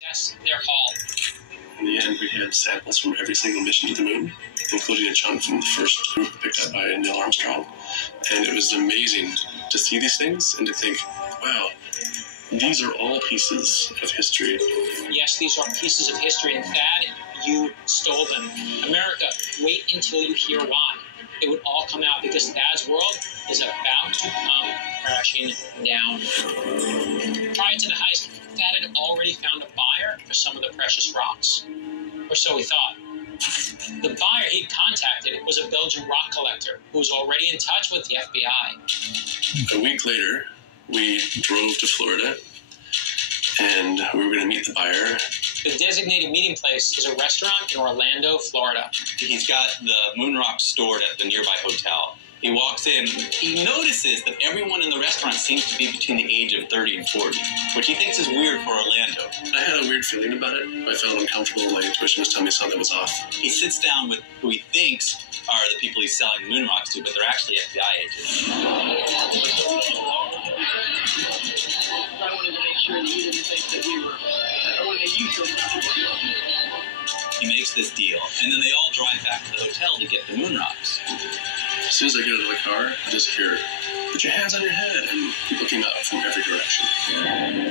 Yes, they're hauled. In the end, we had samples from every single mission to the moon, including a chunk from the first group picked up by Neil Armstrong. And it was amazing to see these things and to think, wow, these are all pieces of history. Yes, these are pieces of history, and Thad, you stole them. America, wait until you hear why. It would all come out because Thad's world is about to come crashing down. Prior to the heist, Thad had already found a buyer for some of the precious rocks. Or so he thought. The buyer he'd contacted was a Belgian rock collector who was already in touch with the FBI. A week later, we drove to Florida, and we were going to meet the buyer. The designated meeting place is a restaurant in Orlando, Florida. He's got the moon rocks stored at the nearby hotel. He walks in. He notices that everyone in the restaurant seems to be between the age of 30 and 40, which he thinks is weird for Orlando. I had a weird feeling about it. I felt uncomfortable. My intuition was telling me something was off. He sits down with who he thinks are the people he's selling the moon rocks to, but they're actually FBI agents. I wanted to make sure that you didn't think that we were, or that you thought. He makes this deal, and then they all drive back to the hotel to get the moon rocks. As soon as I get out of the car, I just hear, put your hands on your head, and people came out from every direction.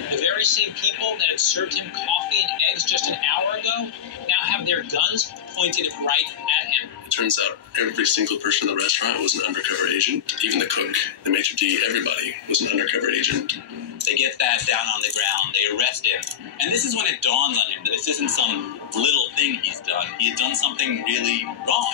The very same people that had served him coffee and eggs just an hour ago now have their guns pointed right at him. It turns out every single person in the restaurant was an undercover agent. Even the cook, the maitre d', everybody was an undercover agent. They get Thad down on the ground, they arrest him, and this is when it dawns on him that this isn't some little thing he's done. He had done something really wrong.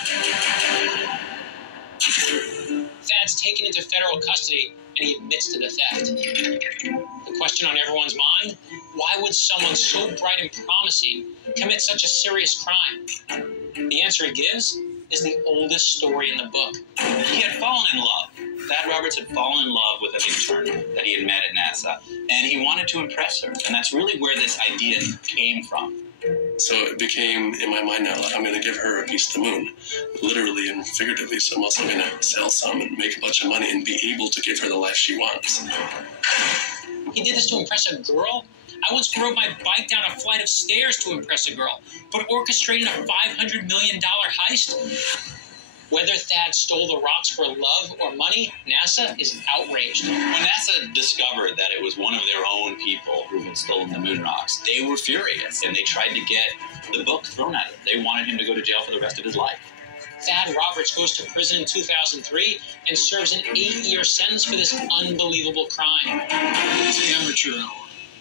Thad's taken into federal custody, and he admits to the theft. The question on everyone's mind, why would someone so bright and promising commit such a serious crime? The answer he gives is the oldest story in the book. He had fallen in love. Thad Roberts had fallen in love with an intern that he had met at NASA, and he wanted to impress her, and that's really where this idea came from. So it became, in my mind now, like, I'm going to give her a piece of the moon, literally and figuratively. So I'm also going to sell some and make a bunch of money and be able to give her the life she wants. He did this to impress a girl? I once rode my bike down a flight of stairs to impress a girl, but orchestrating a $500 million heist? Whether Thad stole the rocks for love or money, NASA is outraged. When NASA discovered that it was one of their own people who had stolen the moon rocks, they were furious, and they tried to get the book thrown at him. They wanted him to go to jail for the rest of his life. Thad Roberts goes to prison in 2003 and serves an 8-year sentence for this unbelievable crime. It's amateur hour.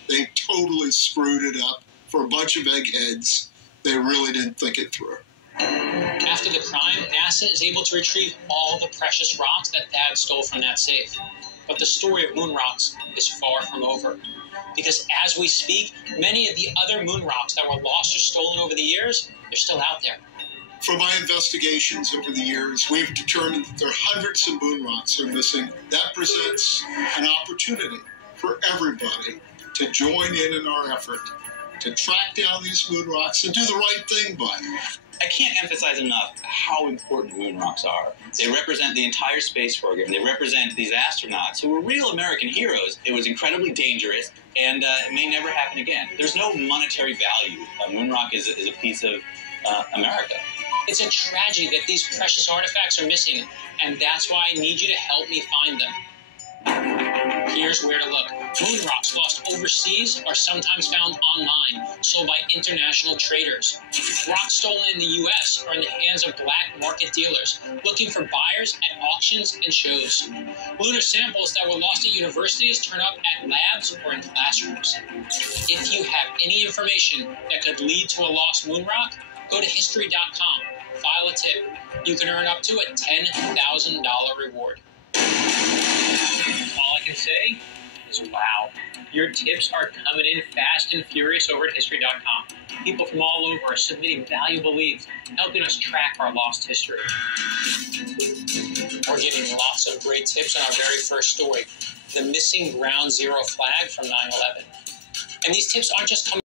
They totally screwed it up for a bunch of eggheads. They really didn't think it through. After the crime, NASA is able to retrieve all the precious rocks that Thad stole from that safe. But the story of moon rocks is far from over. Because as we speak, many of the other moon rocks that were lost or stolen over the years, they're still out there. From my investigations over the years, we've determined that there are hundreds of moon rocks that are missing. That presents an opportunity for everybody to join in our effort to track down these moon rocks and do the right thing by them. I can't emphasize enough how important moon rocks are. They represent the entire space program. They represent these astronauts who were real American heroes. It was incredibly dangerous, and it may never happen again. There's no monetary value. A moon rock is a piece of America. It's a tragedy that these precious artifacts are missing, and that's why I need you to help me find them. Here's where to look. Moon rocks lost overseas are sometimes found online, sold by international traders. Rocks stolen in the U.S. are in the hands of black market dealers, looking for buyers at auctions and shows. Lunar samples that were lost at universities turn up at labs or in classrooms. If you have any information that could lead to a lost moon rock, go to history.com, file a tip. You can earn up to a $10,000 reward. All I can say is wow. Your tips are coming in fast and furious over at history.com. People from all over are submitting valuable leads, helping us track our lost history. We're getting lots of great tips on our very first story, the missing Ground Zero flag from 9/11. And these tips aren't just coming